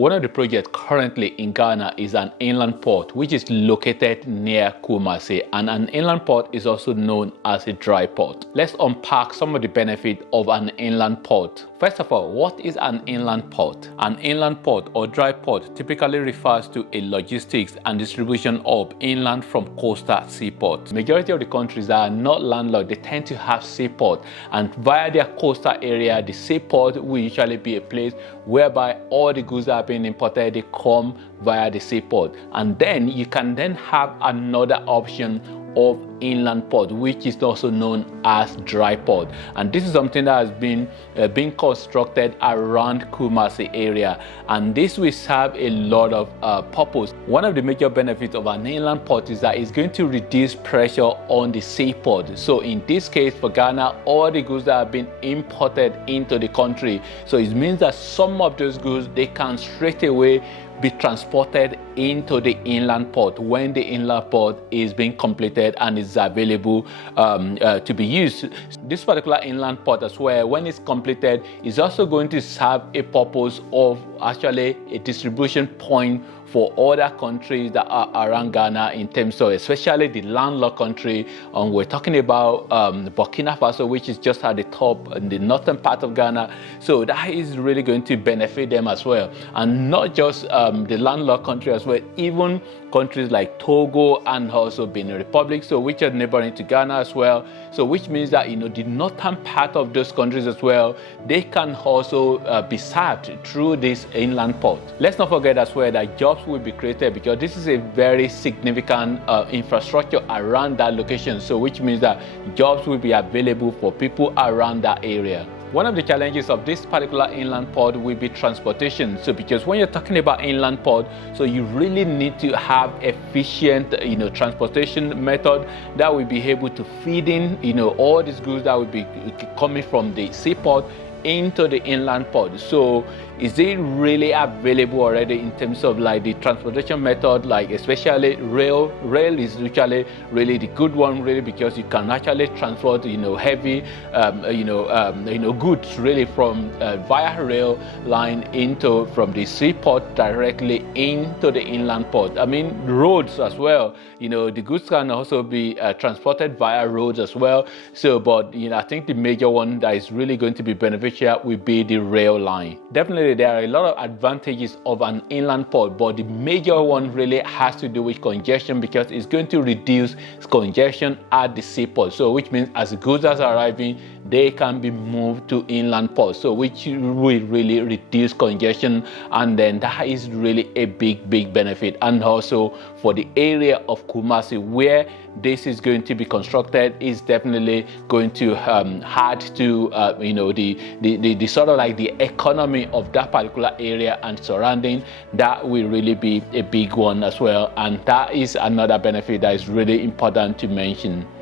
One of the projects currently in Ghana is an inland port which is located near Kumasi, and an inland port is also known as a dry port. Let's unpack some of the benefits of an inland port. First of all, what is an inland port? An inland port or dry port typically refers to a logistics and distribution hub inland from coastal seaports. Majority of the countries that are not landlocked, they tend to have seaport, and via their coastal area, the seaport will usually be a place whereby all the goods that are being imported, they come via the seaport. And then you can then have another option of inland port, which is also known as dry port, and this is something that has been being constructed around Kumasi area, and this will serve a lot of purpose. One of the major benefits of an inland port is that it's going to reduce pressure on the seaport. So in this case for Ghana, all the goods that have been imported into the country, so it means that some of those goods, they can straight away be transported into the inland port when the inland port is being completed and is available to be used. This particular inland port as well, when it's completed, is also going to serve a purpose of actually a distribution point for other countries that are around Ghana, in terms of especially the landlocked country. We're talking about Burkina Faso, which is just at the top in the northern part of Ghana. So that is really going to benefit them as well. And not just the landlocked country as well, even countries like Togo and also Benin Republic, so which are neighboring to Ghana as well. So which means that, you know, the northern part of those countries as well, they can also be served through this inland port. Let's not forget as well that jobs will be created, because this is a very significant infrastructure around that location, so which means that jobs will be available for people around that area. One of the challenges of this particular inland port will be transportation. So because when you're talking about inland port, so you really need to have efficient, transportation method that will be able to feed in, all these goods that will be coming from the seaport into the inland port. So is it really available already in terms of like the transportation method, like especially rail? Rail is usually really the good one, really, because you can actually transport heavy goods really from via rail line from the seaport directly into the inland port. I mean, roads as well, the goods can also be transported via roads as well. So but I think the major one that is really going to be beneficial will be the rail line. Definitely there are a lot of advantages of an inland port, but the major one really has to do with congestion, because it's going to reduce congestion at the seaport. So which means as goods are arriving, they can be moved to inland ports, so which will really reduce congestion, and then that is really a big benefit. And also for the area of Kumasi where this is going to be constructed, is definitely going to add to the sort of like the economy of that particular area and surrounding. That will really be a big one as well, and that is another benefit that is really important to mention.